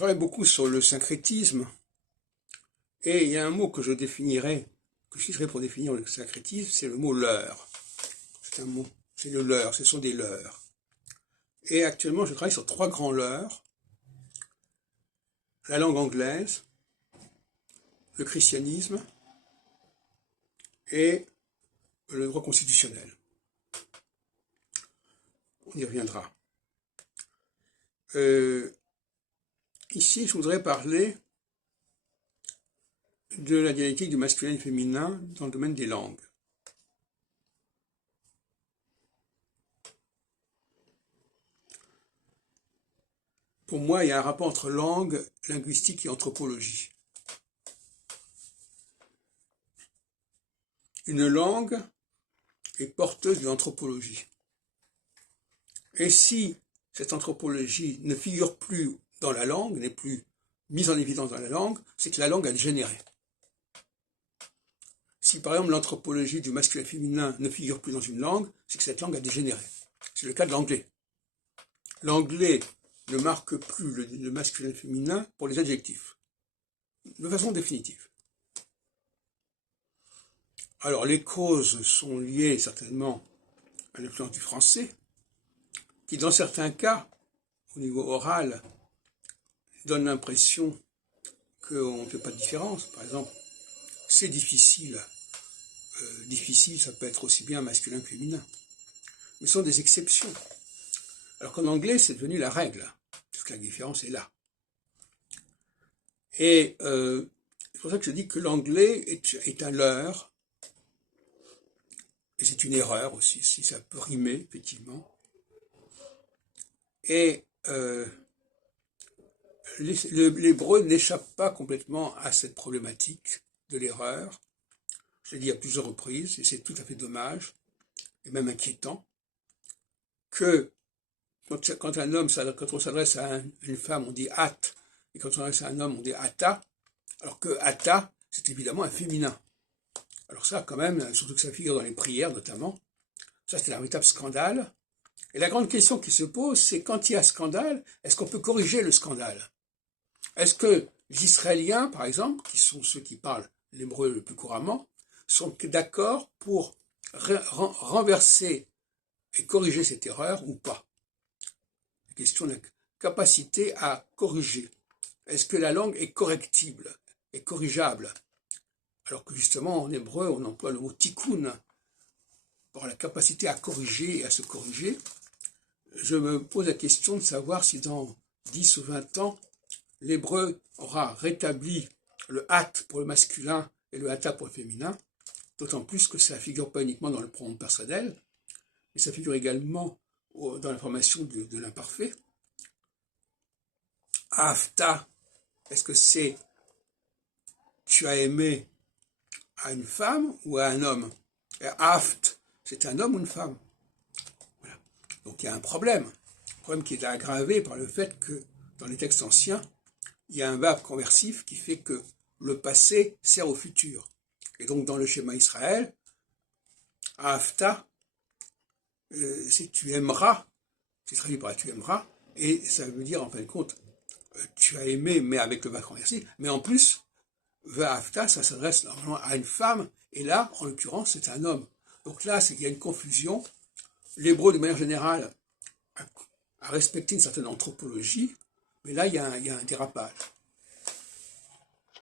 travaille beaucoup sur le syncrétisme, et il y a un mot que je citerai pour définir le syncrétisme, c'est le mot leurre. C'est un mot, c'est le leurre, ce sont des leurres. Et actuellement, je travaille sur 3 grands leurres: la langue anglaise, le christianisme et le droit constitutionnel. On y reviendra. Ici, je voudrais parler de la dialectique du masculin et du féminin dans le domaine des langues. Pour moi, il y a un rapport entre langue, linguistique et anthropologie. Une langue est porteuse d'une anthropologie. Et si cette anthropologie ne figure plus dans la langue, n'est plus mise en évidence dans la langue, c'est que la langue a dégénéré. Si par exemple l'anthropologie du masculin et féminin ne figure plus dans une langue, c'est que cette langue a dégénéré. C'est le cas de l'anglais. L'anglais ne marque plus le masculin et le féminin pour les adjectifs, de façon définitive. Alors les causes sont liées certainement à l'influence du français, qui dans certains cas, au niveau oral, donne l'impression qu'on ne fait pas de différence. Par exemple, c'est difficile. Difficile, ça peut être aussi bien masculin que féminin. Mais ce sont des exceptions. Alors qu'en anglais, c'est devenu la règle. Parce que la différence est là. Et c'est pour ça que je dis que l'anglais est un leurre. Et c'est une erreur aussi, si ça peut rimer, effectivement. Et l'hébreu n'échappe pas complètement à cette problématique de l'erreur. Je l'ai dit à plusieurs reprises, et c'est tout à fait dommage, et même inquiétant, que quand on s'adresse à une femme, on dit at, et quand on s'adresse à un homme, on dit ata, alors que ata, c'est évidemment un féminin. Alors ça, quand même, surtout que ça figure dans les prières, notamment, ça c'est un véritable scandale. Et la grande question qui se pose, c'est quand il y a scandale, est-ce qu'on peut corriger le scandale? Est-ce que les Israéliens, par exemple, qui sont ceux qui parlent l'hébreu le plus couramment, sont d'accord pour renverser et corriger cette erreur ou pas? La question de la capacité à corriger. Est-ce que la langue est correctible, est corrigeable? Alors que justement, en hébreu, on emploie le mot tikkun pour la capacité à corriger et à se corriger. Je me pose la question de savoir si dans 10 ou 20 ans, l'hébreu aura rétabli le at pour le masculin et le ata pour le féminin, d'autant plus que ça figure pas uniquement dans le pronom personnel, mais ça figure également dans la formation de l'imparfait. Afta, est-ce que c'est tu as aimé à une femme ou à un homme? Et aft, c'est un homme ou une femme? Voilà. Donc il y a un problème qui est aggravé par le fait que dans les textes anciens, il y a un verbe conversif qui fait que le passé sert au futur. Et donc dans le schéma Israël, afta, c'est tu aimeras, c'est traduit par tu aimeras, et ça veut dire en fin de compte, tu as aimé, mais avec le verbe conversif, mais en plus, Va'afta, ça s'adresse normalement à une femme, et là, en l'occurrence, c'est un homme. Donc là, c'est qu'il y a une confusion. L'hébreu, de manière générale, a respecté une certaine anthropologie, mais là, il y a un dérapage.